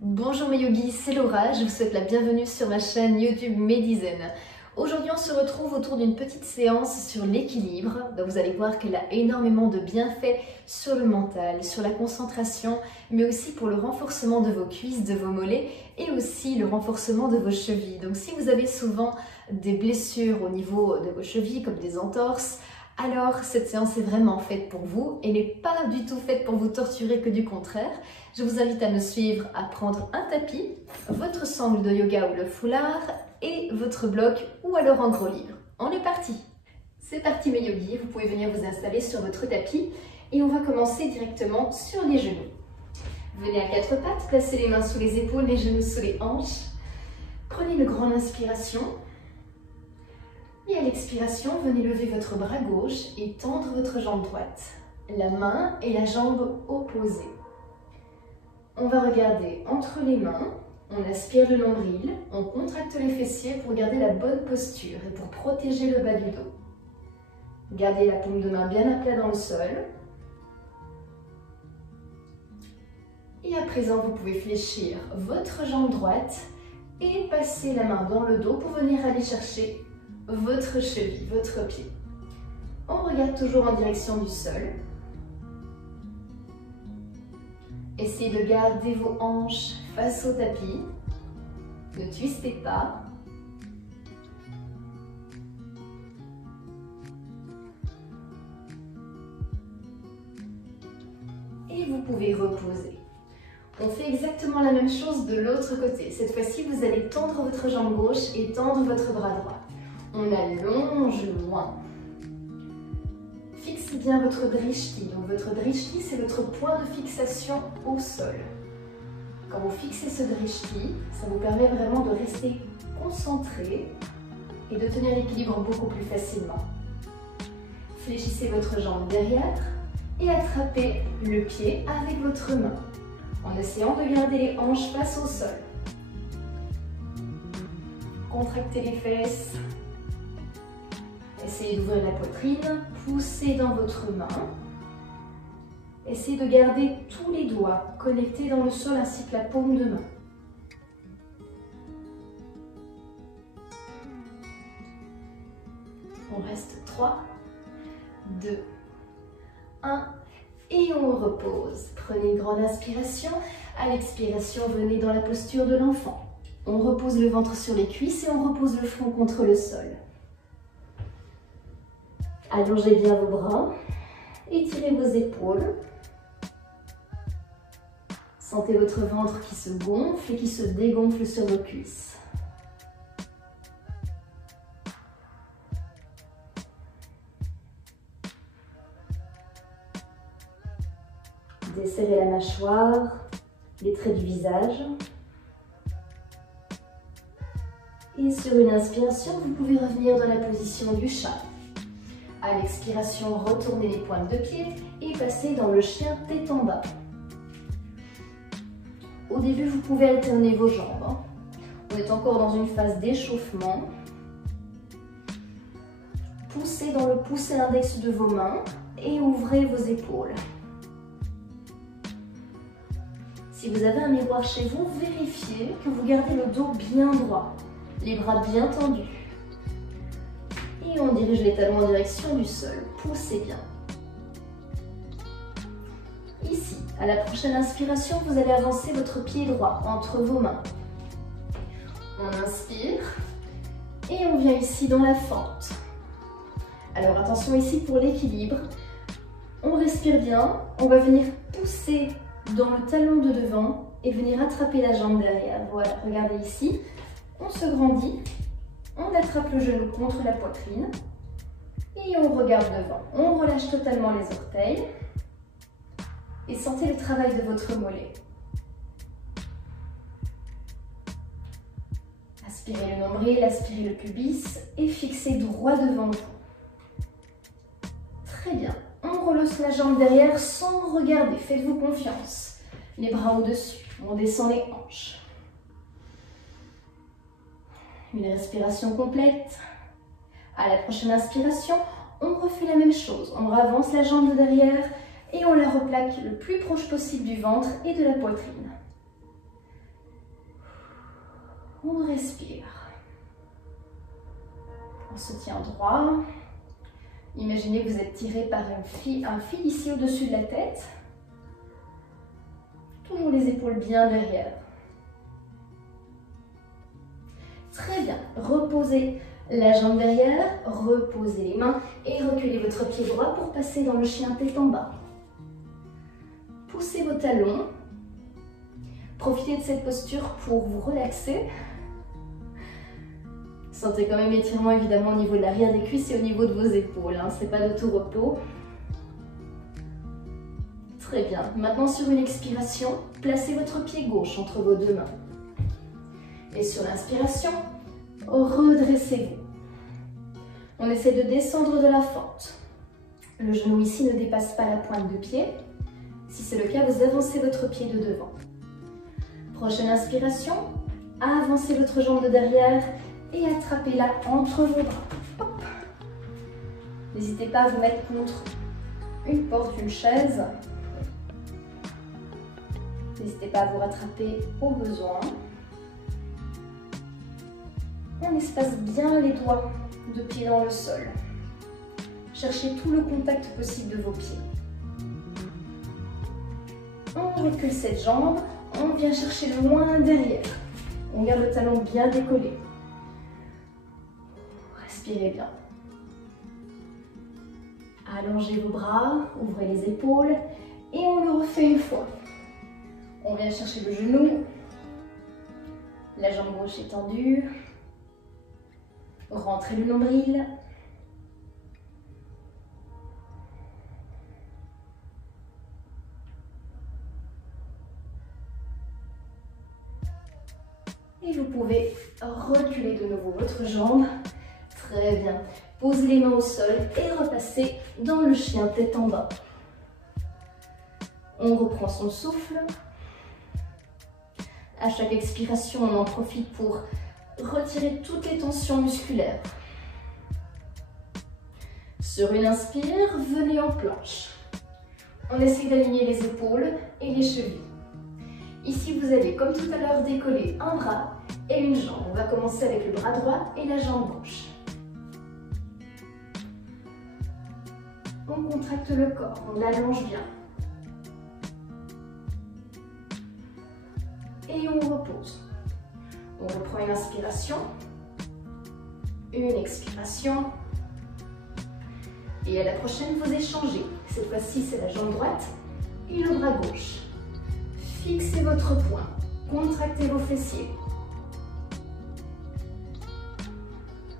Bonjour mes yogis, c'est Laura, je vous souhaite la bienvenue sur ma chaîne YouTube Medizen. Aujourd'hui on se retrouve autour d'une petite séance sur l'équilibre. Donc vous allez voir qu'elle a énormément de bienfaits sur le mental, sur la concentration, mais aussi pour le renforcement de vos cuisses, de vos mollets et aussi le renforcement de vos chevilles. Donc si vous avez souvent des blessures au niveau de vos chevilles comme des entorses, alors cette séance est vraiment faite pour vous et n'est pas du tout faite pour vous torturer, que du contraire. Je vous invite à me suivre, à prendre un tapis, votre sangle de yoga ou le foulard et votre bloc ou alors un gros livre. On est parti! C'est parti mes yogis, vous pouvez venir vous installer sur votre tapis et on va commencer directement sur les genoux. Venez à quatre pattes, placez les mains sous les épaules, les genoux sous les hanches. Prenez une grande inspiration. Et à l'expiration, venez lever votre bras gauche et tendre votre jambe droite. La main et la jambe opposées. On va regarder entre les mains, on aspire le nombril, on contracte les fessiers pour garder la bonne posture et pour protéger le bas du dos. Gardez la paume de main bien à plat dans le sol. Et à présent, vous pouvez fléchir votre jambe droite et passer la main dans le dos pour venir aller chercher votre cheville, votre pied. On regarde toujours en direction du sol. Essayez de garder vos hanches face au tapis. Ne twistez pas. Et vous pouvez reposer. On fait exactement la même chose de l'autre côté. Cette fois-ci, vous allez tendre votre jambe gauche et tendre votre bras droit. On allonge loin. Fixez bien votre drishti. Donc votre drishti, c'est votre point de fixation au sol. Quand vous fixez ce drishti, ça vous permet vraiment de rester concentré et de tenir l'équilibre beaucoup plus facilement. Fléchissez votre jambe derrière et attrapez le pied avec votre main, en essayant de garder les hanches face au sol. Contractez les fesses. Essayez d'ouvrir la poitrine, poussez dans votre main. Essayez de garder tous les doigts connectés dans le sol ainsi que la paume de main. On reste 3, 2, 1 et on repose. Prenez une grande inspiration. À l'expiration, venez dans la posture de l'enfant. On repose le ventre sur les cuisses et on repose le front contre le sol. Allongez bien vos bras, étirez vos épaules. Sentez votre ventre qui se gonfle et qui se dégonfle sur vos cuisses. Desserrez la mâchoire, les traits du visage. Et sur une inspiration, vous pouvez revenir dans la position du chat. À l'expiration, retournez les pointes de pied et passez dans le chien tête en bas. Au début, vous pouvez alterner vos jambes. On est encore dans une phase d'échauffement. Poussez dans le pouce et l'index de vos mains et ouvrez vos épaules. Si vous avez un miroir chez vous, vérifiez que vous gardez le dos bien droit, les bras bien tendus. Et on dirige les talons en direction du sol. Poussez bien. Ici, à la prochaine inspiration, vous allez avancer votre pied droit entre vos mains. On inspire et on vient ici dans la fente. Alors attention ici pour l'équilibre. On respire bien. On va venir pousser dans le talon de devant et venir attraper la jambe derrière. Voilà, regardez ici. On se grandit. On attrape le genou contre la poitrine et on regarde devant. On relâche totalement les orteils et sentez le travail de votre mollet. Aspirez le nombril, aspirez le pubis et fixez droit devant vous. Très bien. On relâche la jambe derrière sans regarder. Faites-vous confiance. Les bras au-dessus. On descend les hanches. Une respiration complète. À la prochaine inspiration, on refait la même chose. On avance la jambe de derrière et on la replaque le plus proche possible du ventre et de la poitrine. On respire. On se tient droit. Imaginez que vous êtes tiré par un fil ici au-dessus de la tête. Toujours les épaules bien derrière. Très bien. Reposez la jambe derrière, reposez les mains et reculez votre pied droit pour passer dans le chien tête en bas. Poussez vos talons. Profitez de cette posture pour vous relaxer. Sentez quand même l'étirement évidemment au niveau de l'arrière des cuisses et au niveau de vos épaules. Hein. Ce n'est pas de tout repos. Très bien. Maintenant sur une expiration, placez votre pied gauche entre vos deux mains. Et sur l'inspiration, redressez-vous. On essaie de descendre de la fente. Le genou ici ne dépasse pas la pointe de pied. Si c'est le cas, vous avancez votre pied de devant. Prochaine inspiration, avancez votre jambe de derrière et attrapez-la entre vos bras. Hop. N'hésitez pas à vous mettre contre une porte, une chaise. N'hésitez pas à vous rattraper au besoin. On espace bien les doigts de pied dans le sol. Cherchez tout le contact possible de vos pieds. On recule cette jambe, on vient chercher loin derrière. On garde le talon bien décollé. Respirez bien. Allongez vos bras, ouvrez les épaules et on le refait une fois. On vient chercher le genou, la jambe gauche étendue, rentrez le nombril. Et vous pouvez reculer de nouveau votre jambe. Très bien. Posez les mains au sol et repassez dans le chien tête en bas. On reprend son souffle. À chaque expiration, on en profite pour retirer toutes les tensions musculaires. Sur une inspire, venez en planche. On essaie d'aligner les épaules et les chevilles. Ici, vous allez, comme tout à l'heure, décoller un bras et une jambe. On va commencer avec le bras droit et la jambe gauche. On contracte le corps, on l'allonge bien. Et on repose. On reprend une inspiration, une expiration. Et à la prochaine, vous échangez. Cette fois-ci, c'est la jambe droite et le bras gauche. Fixez votre poing, contractez vos fessiers.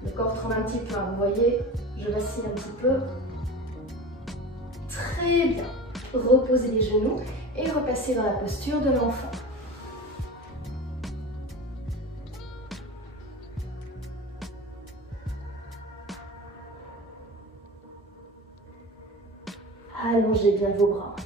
Le corps tremble un petit peu, hein, vous voyez, je vacille un petit peu. Très bien. Reposez les genoux et repassez dans la posture de l'enfant. Allongez bien vos bras.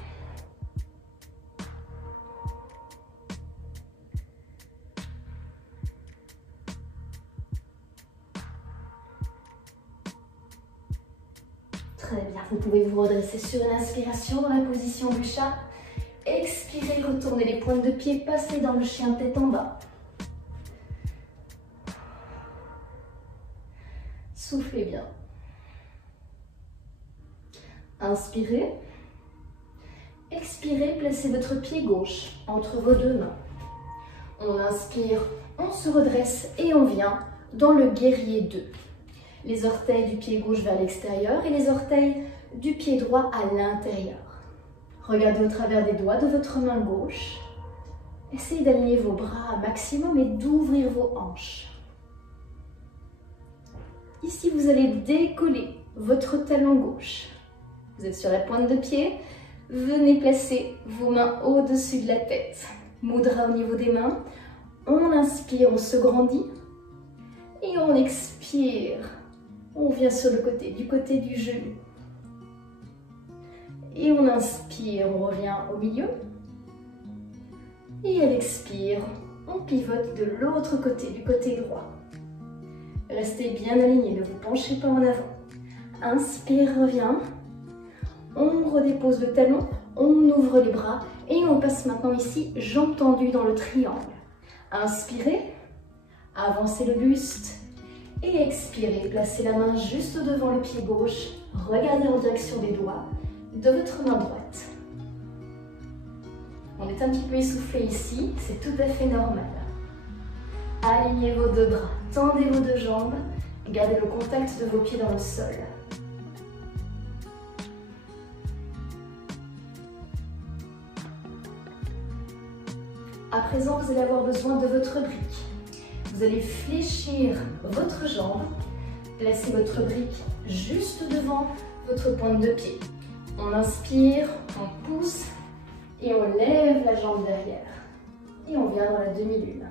Très bien, vous pouvez vous redresser sur une inspiration dans la position du chat. Expirez, retournez les pointes de pied, passez dans le chien tête en bas. Soufflez bien. Inspirez. Expirez, placez votre pied gauche entre vos deux mains. On inspire, on se redresse et on vient dans le guerrier 2. Les orteils du pied gauche vers l'extérieur et les orteils du pied droit à l'intérieur. Regardez au travers des doigts de votre main gauche. Essayez d'aligner vos bras un maximum et d'ouvrir vos hanches. Ici, vous allez décoller votre talon gauche. Vous êtes sur la pointe de pied. Venez placer vos mains au-dessus de la tête. Mudra au niveau des mains. On inspire, on se grandit. Et on expire. On vient sur le côté, du côté du genou. Et on inspire, on revient au milieu. Et à l'expire, on pivote de l'autre côté, du côté droit. Restez bien aligné, ne vous penchez pas en avant. Inspire, revient. On redépose le talon, on ouvre les bras et on passe maintenant ici, jambes tendues dans le triangle. Inspirez, Avancez le buste et expirez. Placez la main juste devant le pied gauche. Regardez en direction des doigts de votre main droite. On est un petit peu essoufflé ici, c'est tout à fait normal. Alignez vos deux bras, tendez vos deux jambes, gardez le contact de vos pieds dans le sol. À présent, vous allez avoir besoin de votre brique. Vous allez fléchir votre jambe, placez votre brique juste devant votre pointe de pied. On inspire, on pousse et on lève la jambe derrière. Et on vient dans la demi-lune.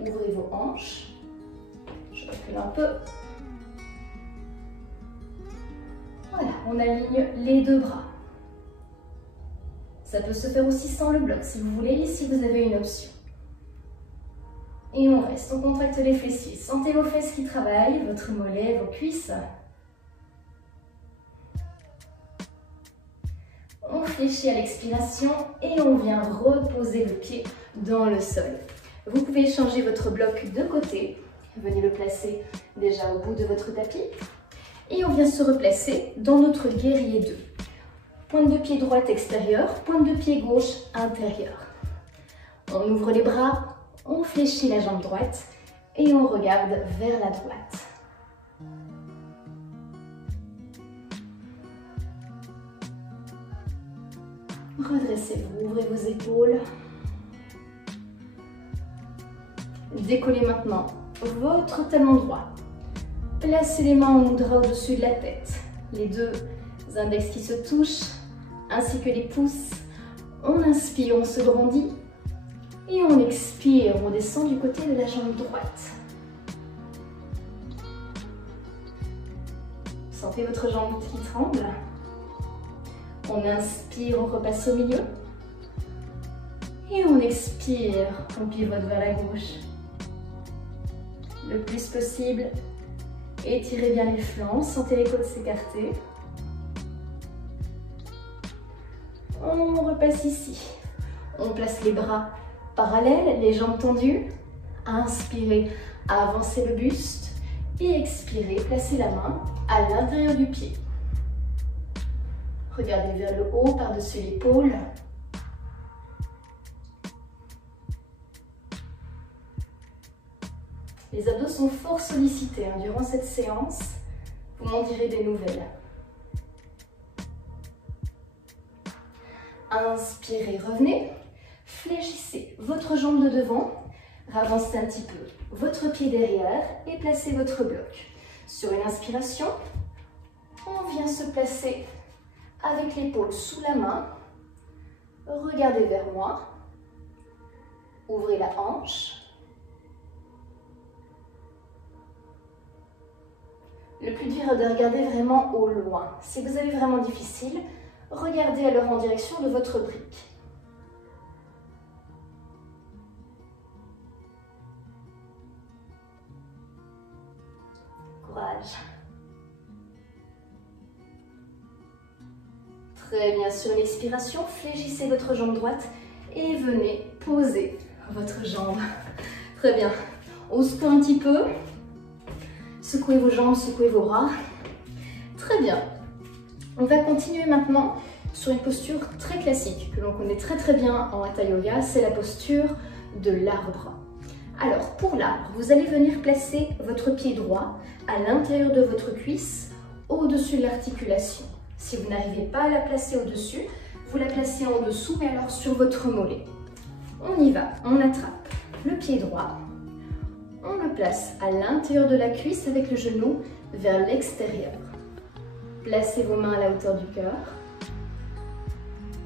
Ouvrez vos hanches. Je recule un peu. Voilà, on aligne les deux bras. Ça peut se faire aussi sans le bloc si vous voulez, si vous avez une option. Et on reste, on contracte les fessiers. Sentez vos fesses qui travaillent, votre mollet, vos cuisses. On fléchit à l'expiration et on vient reposer le pied dans le sol. Vous pouvez changer votre bloc de côté. Venez le placer déjà au bout de votre tapis. Et on vient se replacer dans notre guerrier 2. Pointe de pied droite extérieure, pointe de pied gauche intérieure. On ouvre les bras, on fléchit la jambe droite et on regarde vers la droite. Redressez-vous, ouvrez vos épaules. Décollez maintenant votre talon droit. Placez les mains en mudra au-dessus de la tête. Les deux index qui se touchent, ainsi que les pouces. On inspire, on se grandit. Et on expire, on descend du côté de la jambe droite. Sentez votre jambe qui tremble. On inspire, on repasse au milieu. Et on expire, on pivote vers la gauche. Le plus possible, étirez bien les flancs, sentez les côtes s'écarter. On repasse ici. On place les bras parallèles, les jambes tendues. Inspirez, avancez le buste. Et expirez, placez la main à l'intérieur du pied. Regardez vers le haut, par-dessus l'épaule. Les abdos sont fort sollicités durant cette séance. Vous m'en direz des nouvelles. Inspirez, revenez. Fléchissez votre jambe de devant. Ravancez un petit peu votre pied derrière et placez votre bloc. Sur une inspiration, on vient se placer avec l'épaule sous la main. Regardez vers moi. Ouvrez la hanche. Le plus dur est de regarder vraiment au loin. Si vous avez vraiment difficile, regardez alors en direction de votre brique. Courage. Très bien, sur une expiration, fléchissez votre jambe droite et venez poser votre jambe. Très bien. On secoue un petit peu. Secouez vos jambes, secouez vos bras. Très bien. On va continuer maintenant sur une posture très classique que l'on connaît très bien en Hatha Yoga, c'est la posture de l'arbre. Alors pour l'arbre, vous allez venir placer votre pied droit à l'intérieur de votre cuisse, au-dessus de l'articulation. Si vous n'arrivez pas à la placer au-dessus, vous la placez en dessous, mais alors sur votre mollet. On y va, on attrape le pied droit, on le place à l'intérieur de la cuisse avec le genou vers l'extérieur. Placez vos mains à la hauteur du cœur.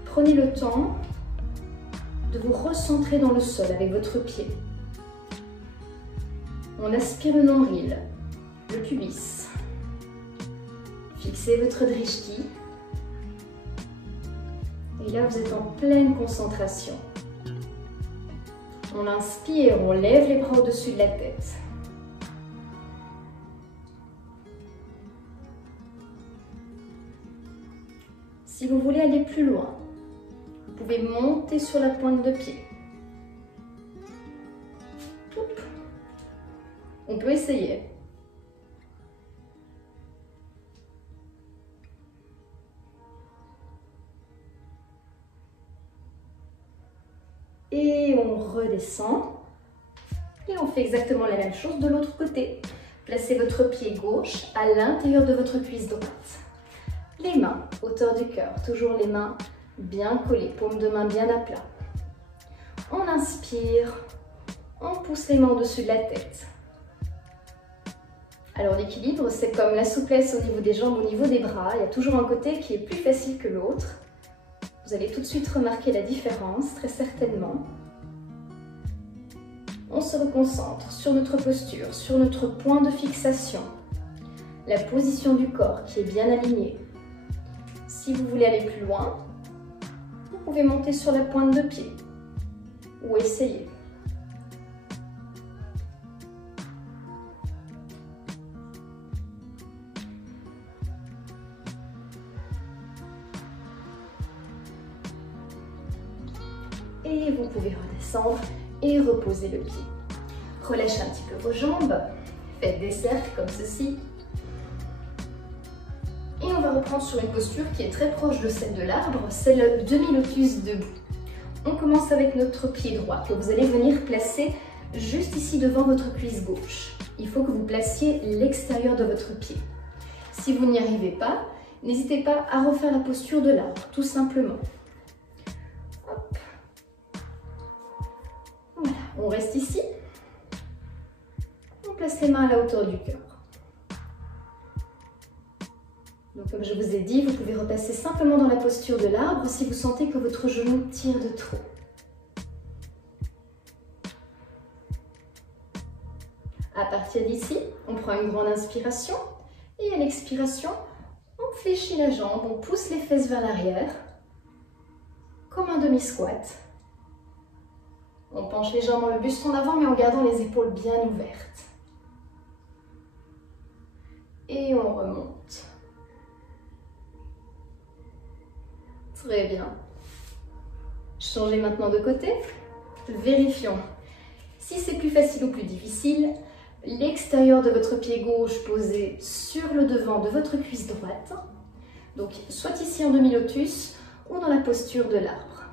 Prenez le temps de vous recentrer dans le sol avec votre pied. On aspire le nombril, le pubis. Fixez votre drishti. Et là, vous êtes en pleine concentration. On inspire, on lève les bras au-dessus de la tête. Si vous voulez aller plus loin, vous pouvez monter sur la pointe de pied. On peut essayer. Et on redescend. Et on fait exactement la même chose de l'autre côté. Placez votre pied gauche à l'intérieur de votre cuisse droite. Les mains, hauteur du cœur, toujours les mains bien collées, paume de main bien à plat. On inspire, on pousse les mains au-dessus de la tête. Alors l'équilibre, c'est comme la souplesse au niveau des jambes, au niveau des bras. Il y a toujours un côté qui est plus facile que l'autre. Vous allez tout de suite remarquer la différence, très certainement. On se reconcentre sur notre posture, sur notre point de fixation. La position du corps qui est bien alignée. Si vous voulez aller plus loin, vous pouvez monter sur la pointe de pied ou essayer. Et vous pouvez redescendre et reposer le pied. Relâchez un petit peu vos jambes, faites des cercles comme ceci. Et on va reprendre sur une posture qui est très proche de celle de l'arbre, c'est le demi-lotus debout. On commence avec notre pied droit que vous allez venir placer juste ici devant votre cuisse gauche. Il faut que vous placiez l'extérieur de votre pied. Si vous n'y arrivez pas, n'hésitez pas à refaire la posture de l'arbre, tout simplement. Hop. Voilà, on reste ici. On place les mains à la hauteur du cœur. Donc, comme je vous ai dit, vous pouvez repasser simplement dans la posture de l'arbre si vous sentez que votre genou tire de trop. À partir d'ici, on prend une grande inspiration et à l'expiration, on fléchit la jambe, on pousse les fesses vers l'arrière, comme un demi-squat. On penche légèrement le buste en avant mais en gardant les épaules bien ouvertes. Et on remonte. Très bien. Changez maintenant de côté. Vérifions. Si c'est plus facile ou plus difficile, l'extérieur de votre pied gauche posé sur le devant de votre cuisse droite. Donc, soit ici en demi-lotus ou dans la posture de l'arbre.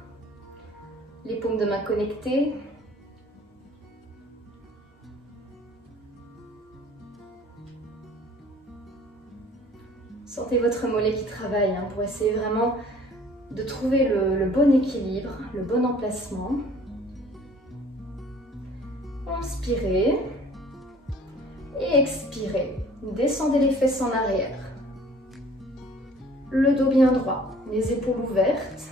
Les paumes de main connectées. Sentez votre mollet qui travaille pour essayer vraiment de trouver le bon équilibre, le bon emplacement. Inspirez et expirez. Descendez les fesses en arrière. Le dos bien droit, les épaules ouvertes.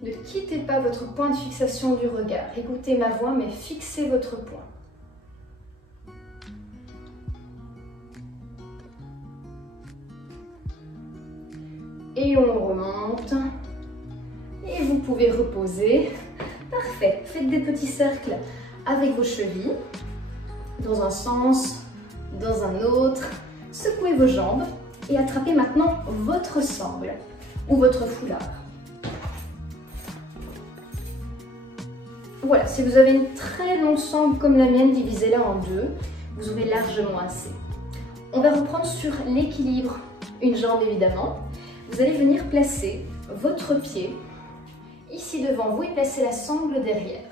Ne quittez pas votre point de fixation du regard. Écoutez ma voix, mais fixez votre point. Et on remonte. Et vous pouvez reposer. Parfait. Faites des petits cercles avec vos chevilles. Dans un sens, dans un autre. Secouez vos jambes. Et attrapez maintenant votre sangle ou votre foulard. Voilà, si vous avez une très longue sangle comme la mienne, divisez-la en deux. Vous aurez largement assez. On va reprendre sur l'équilibre. Une jambe évidemment. Vous allez venir placer votre pied ici devant vous et placer la sangle derrière.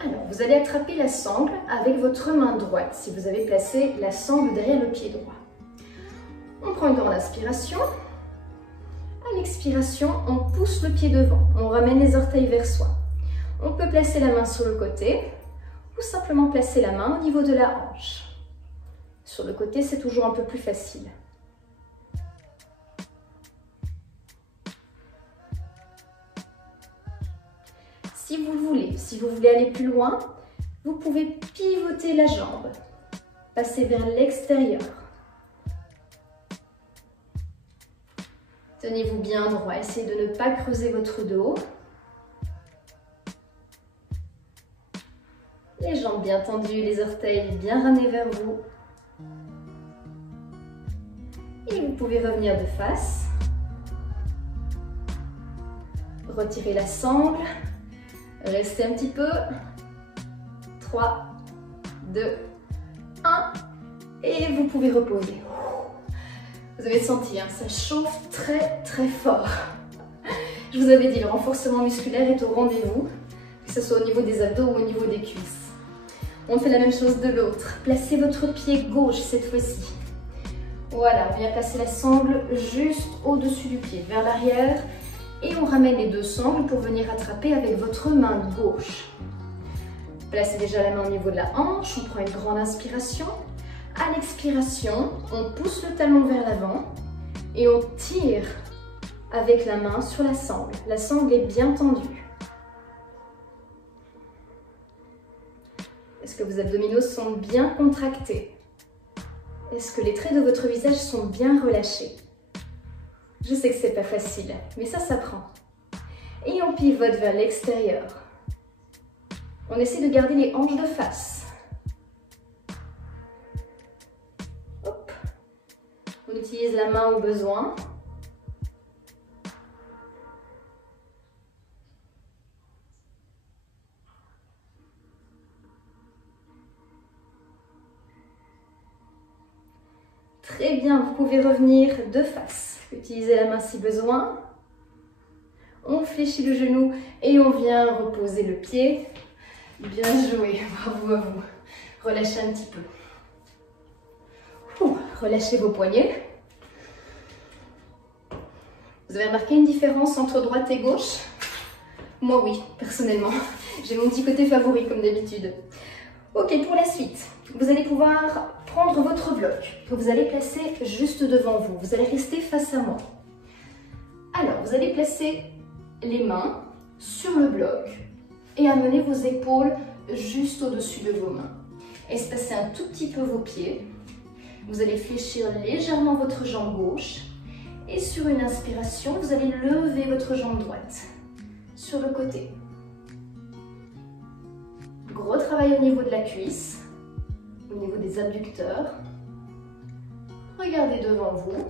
Alors, vous allez attraper la sangle avec votre main droite si vous avez placé la sangle derrière le pied droit. On prend une grande inspiration. À l'expiration, on pousse le pied devant. On ramène les orteils vers soi. On peut placer la main sur le côté ou simplement placer la main au niveau de la hanche. Sur le côté, c'est toujours un peu plus facile. Si vous le voulez, si vous voulez aller plus loin, vous pouvez pivoter la jambe, passer vers l'extérieur. Tenez-vous bien droit, essayez de ne pas creuser votre dos. Les jambes bien tendues, les orteils bien ramenés vers vous. Et vous pouvez revenir de face. Retirez la sangle. Restez un petit peu. 3, 2, 1. Et vous pouvez reposer. Vous avez senti, hein, ça chauffe très très fort. Je vous avais dit, le renforcement musculaire est au rendez-vous, que ce soit au niveau des abdos ou au niveau des cuisses. On fait la même chose de l'autre. Placez votre pied gauche cette fois-ci. Voilà, on vient placer la sangle juste au-dessus du pied, vers l'arrière. Et on ramène les deux sangles pour venir attraper avec votre main gauche. Placez déjà la main au niveau de la hanche, on prend une grande inspiration. À l'expiration, on pousse le talon vers l'avant et on tire avec la main sur la sangle. La sangle est bien tendue. Est-ce que vos abdominaux sont bien contractés? Est-ce que les traits de votre visage sont bien relâchés? Je sais que c'est pas facile, mais ça s'apprend. Et on pivote vers l'extérieur. On essaie de garder les hanches de face. Hop. On utilise la main au besoin. Très bien, vous pouvez revenir de face. Utilisez la main si besoin. On fléchit le genou et on vient reposer le pied. Bien joué, bravo à vous. Relâchez un petit peu. Relâchez vos poignets. Vous avez remarqué une différence entre droite et gauche? Moi oui, personnellement. J'ai mon petit côté favori comme d'habitude. Ok, pour la suite, vous allez pouvoir prendre votre bloc que vous allez placer juste devant vous. Vous allez rester face à moi. Alors, vous allez placer les mains sur le bloc et amener vos épaules juste au-dessus de vos mains. Espacez un tout petit peu vos pieds. Vous allez fléchir légèrement votre jambe gauche et sur une inspiration, vous allez lever votre jambe droite sur le côté. Gros travail au niveau de la cuisse, au niveau des abducteurs. Regardez devant vous.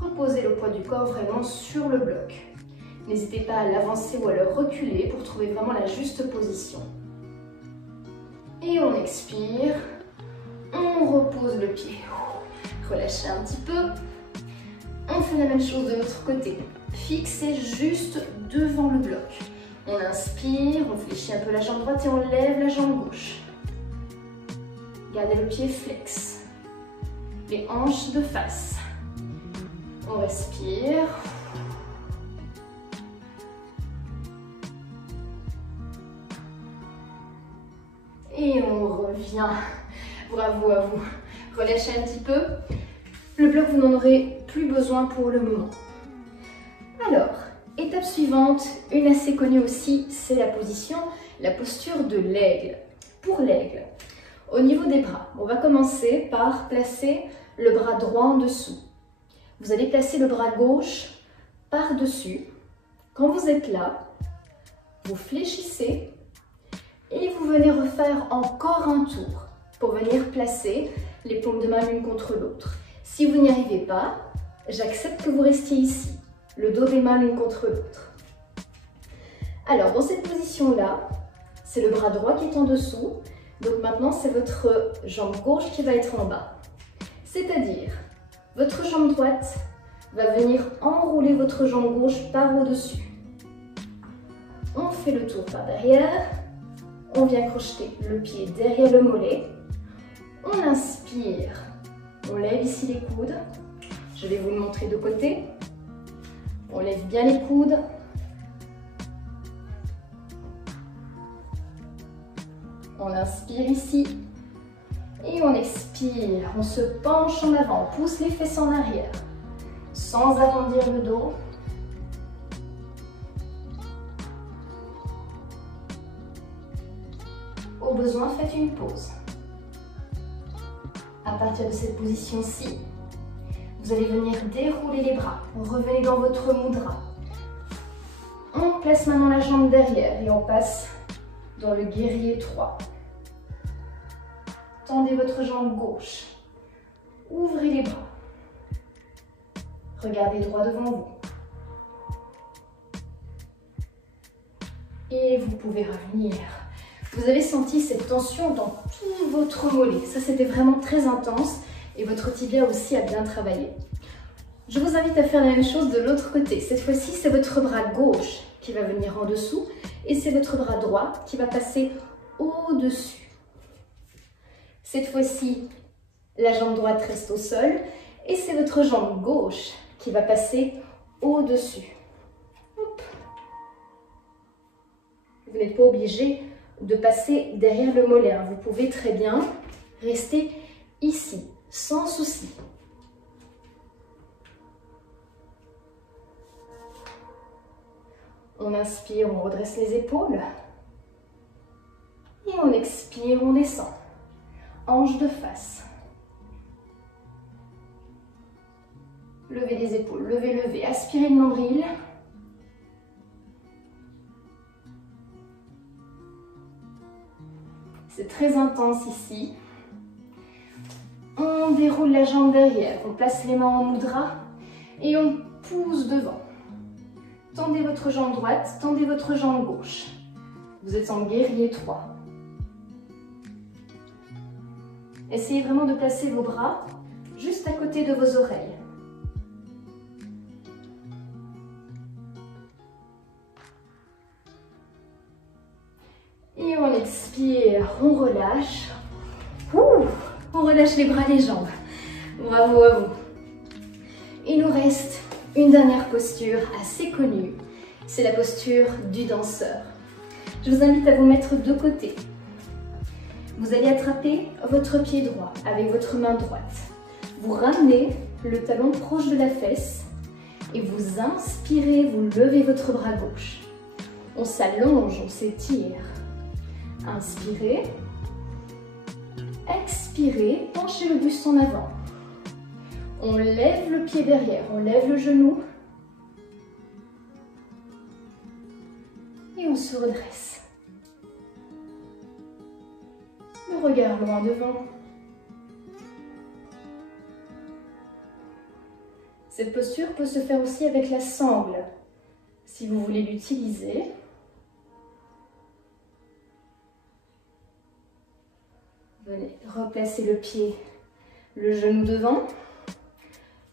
Reposez le poids du corps vraiment sur le bloc. N'hésitez pas à l'avancer ou à le reculer pour trouver vraiment la juste position. Et on expire. On repose le pied. Relâchez un petit peu. On fait la même chose de l'autre côté. Fixez juste devant le bloc. On inspire, on fléchit un peu la jambe droite et on lève la jambe gauche. Gardez le pied flex. Les hanches de face. On respire. Et on revient. Bravo à vous. Relâchez un petit peu. Le bloc, vous n'en aurez plus besoin pour le moment. Alors, étape suivante, une assez connue aussi, c'est la posture de l'aigle. Pour l'aigle, au niveau des bras, on va commencer par placer le bras droit en dessous. Vous allez placer le bras gauche par-dessus. Quand vous êtes là, vous fléchissez et vous venez refaire encore un tour pour venir placer les paumes de main l'une contre l'autre. Si vous n'y arrivez pas, j'accepte que vous restiez ici, le dos des mains l'une contre l'autre. Alors, dans cette position-là, c'est le bras droit qui est en dessous. Donc maintenant, c'est votre jambe gauche qui va être en bas. C'est-à-dire, votre jambe droite va venir enrouler votre jambe gauche par au-dessus. On fait le tour par derrière. On vient crocheter le pied derrière le mollet. On inspire. On lève ici les coudes. Je vais vous le montrer de côté. On lève bien les coudes. On inspire ici. Et on expire. On se penche en avant. On pousse les fesses en arrière. Sans arrondir le dos. Au besoin, faites une pause. À partir de cette position-ci, vous allez venir dérouler les bras. Revenez dans votre mudra. On place maintenant la jambe derrière et on passe dans le guerrier 3. Tendez votre jambe gauche. Ouvrez les bras. Regardez droit devant vous. Et vous pouvez revenir. Vous avez senti cette tension dans tout votre mollet. Ça, c'était vraiment très intense. Et votre tibia aussi a bien travaillé. Je vous invite à faire la même chose de l'autre côté. Cette fois-ci, c'est votre bras gauche qui va venir en dessous. Et c'est votre bras droit qui va passer au-dessus. Cette fois-ci, la jambe droite reste au sol. Et c'est votre jambe gauche qui va passer au-dessus. Vous n'êtes pas obligé de passer derrière le mollet. Vous pouvez très bien rester ici, sans souci. On inspire, on redresse les épaules. Et on expire, on descend. Hanche de face. Levez les épaules, levez, levez. Aspirez le nombril. C'est très intense ici. On déroule la jambe derrière, on place les mains en mudra et on pousse devant. Tendez votre jambe droite, tendez votre jambe gauche. Vous êtes en guerrier 3. Essayez vraiment de placer vos bras juste à côté de vos oreilles. Et on expire, on relâche. On relâche les bras, les jambes. Bravo à vous. Il nous reste une dernière posture assez connue. C'est la posture du danseur. Je vous invite à vous mettre de côté. Vous allez attraper votre pied droit avec votre main droite. Vous ramenez le talon proche de la fesse et vous inspirez, vous levez votre bras gauche. On s'allonge, on s'étire. Inspirez. Expirez, penchez le buste en avant. On lève le pied derrière, on lève le genou. Et on se redresse. Le regard loin devant. Cette posture peut se faire aussi avec la sangle, si vous voulez l'utiliser. Venez replacer le pied, le genou devant,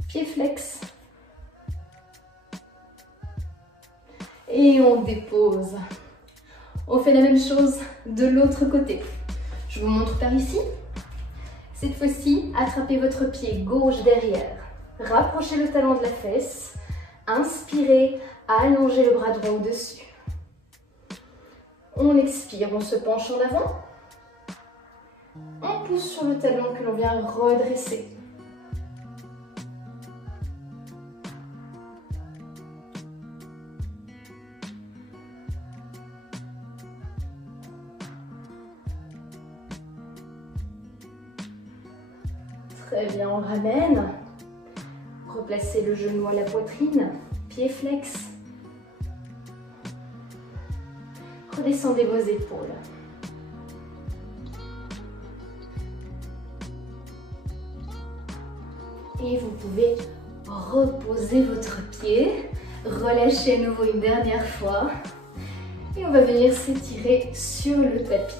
pied flex. Et on dépose. On fait la même chose de l'autre côté. Je vous montre par ici. Cette fois-ci, attrapez votre pied gauche derrière. Rapprochez le talon de la fesse. Inspirez, allongez le bras droit au-dessus. On expire, on se penche en avant. On pousse sur le talon que l'on vient redresser. Très bien, on ramène. Replacez le genou à la poitrine, pied flex. Redescendez vos épaules. Et vous pouvez reposer votre pied, relâcher à nouveau une dernière fois. Et on va venir s'étirer sur le tapis.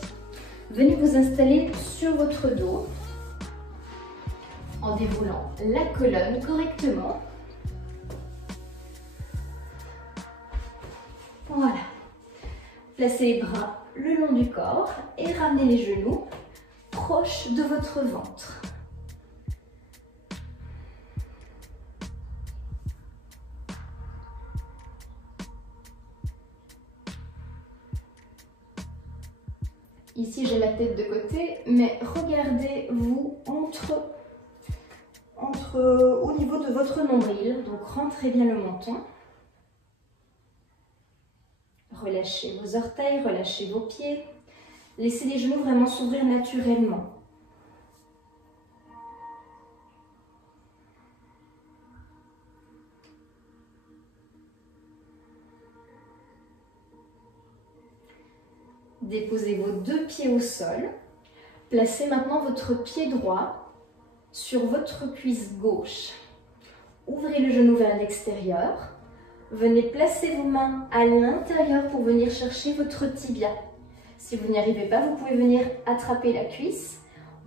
Venez vous installer sur votre dos en déroulant la colonne correctement. Voilà. Placez les bras le long du corps et ramenez les genoux proches de votre ventre. Ici, j'ai la tête de côté, mais regardez-vous au niveau de votre nombril. Donc, rentrez bien le menton. Relâchez vos orteils, relâchez vos pieds. Laissez les genoux vraiment s'ouvrir naturellement. Déposez vos deux pieds au sol. Placez maintenant votre pied droit sur votre cuisse gauche. Ouvrez le genou vers l'extérieur. venez placer vos mains à l'intérieur pour venir chercher votre tibia. Si vous n'y arrivez pas, vous pouvez venir attraper la cuisse.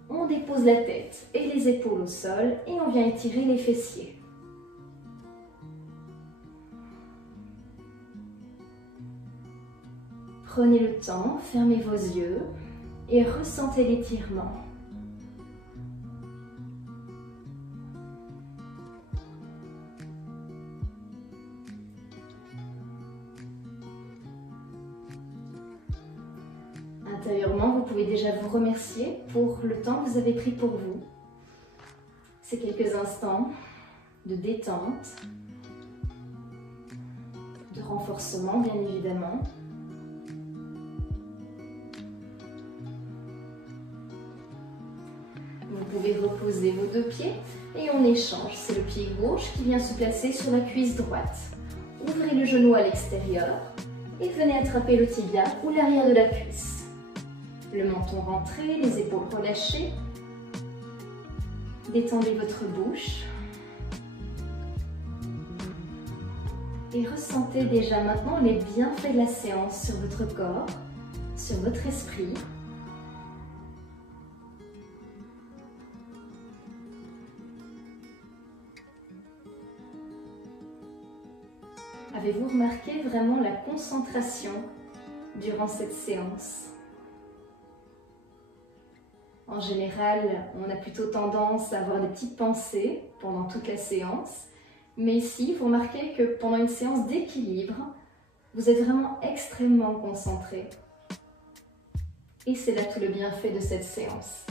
On dépose la tête et les épaules au sol et on vient étirer les fessiers. Prenez le temps, fermez vos yeux et ressentez l'étirement. Intérieurement, vous pouvez déjà vous remercier pour le temps que vous avez pris pour vous. Ces quelques instants de détente, de renforcement bien évidemment. Vous pouvez reposer vos deux pieds et on échange. C'est le pied gauche qui vient se placer sur la cuisse droite. Ouvrez le genou à l'extérieur et venez attraper le tibia ou l'arrière de la cuisse. Le menton rentré, les épaules relâchées. Détendez votre bouche. Et ressentez déjà maintenant les bienfaits de la séance sur votre corps, sur votre esprit. Avez-vous remarqué vraiment la concentration durant cette séance ? En général, on a plutôt tendance à avoir des petites pensées pendant toute la séance. Mais ici, vous remarquez que pendant une séance d'équilibre, vous êtes vraiment extrêmement concentré. Et c'est là tout le bienfait de cette séance.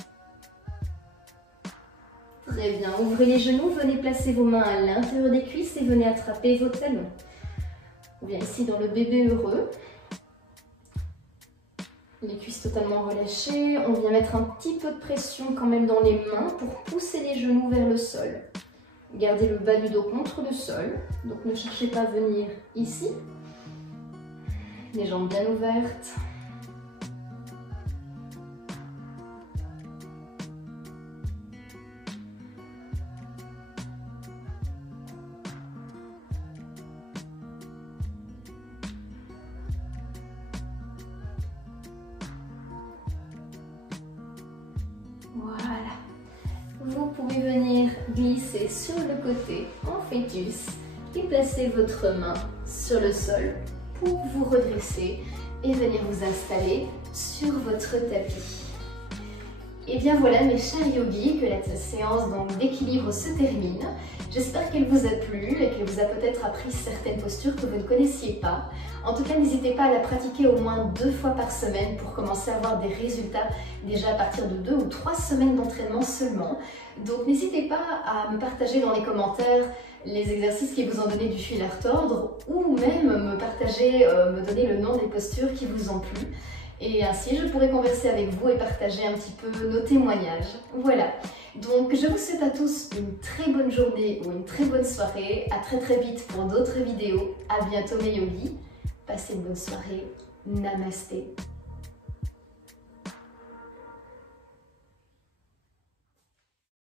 Très bien, ouvrez les genoux, venez placer vos mains à l'intérieur des cuisses et venez attraper vos talons. On vient ici dans le bébé heureux. Les cuisses totalement relâchées. On vient mettre un petit peu de pression quand même dans les mains pour pousser les genoux vers le sol. Gardez le bas du dos contre le sol. Donc ne cherchez pas à venir ici. Les jambes bien ouvertes. Voilà. Vous pouvez venir glisser sur le côté en fœtus et placer votre main sur le sol pour vous redresser et venir vous installer sur votre tapis. Et bien voilà mes chers yogis, que la séance d'équilibre se termine. J'espère qu'elle vous a plu et qu'elle vous a peut-être appris certaines postures que vous ne connaissiez pas. En tout cas, n'hésitez pas à la pratiquer au moins 2 fois par semaine pour commencer à avoir des résultats déjà à partir de 2 ou 3 semaines d'entraînement seulement. Donc n'hésitez pas à me partager dans les commentaires les exercices qui vous ont donné du fil à retordre ou même me partager, me donner le nom des postures qui vous ont plu. Et ainsi, je pourrai converser avec vous et partager un petit peu nos témoignages. Voilà, donc je vous souhaite à tous une très bonne journée ou une très bonne soirée. À très vite pour d'autres vidéos. À bientôt mes yogis. Passez une bonne soirée. Namasté.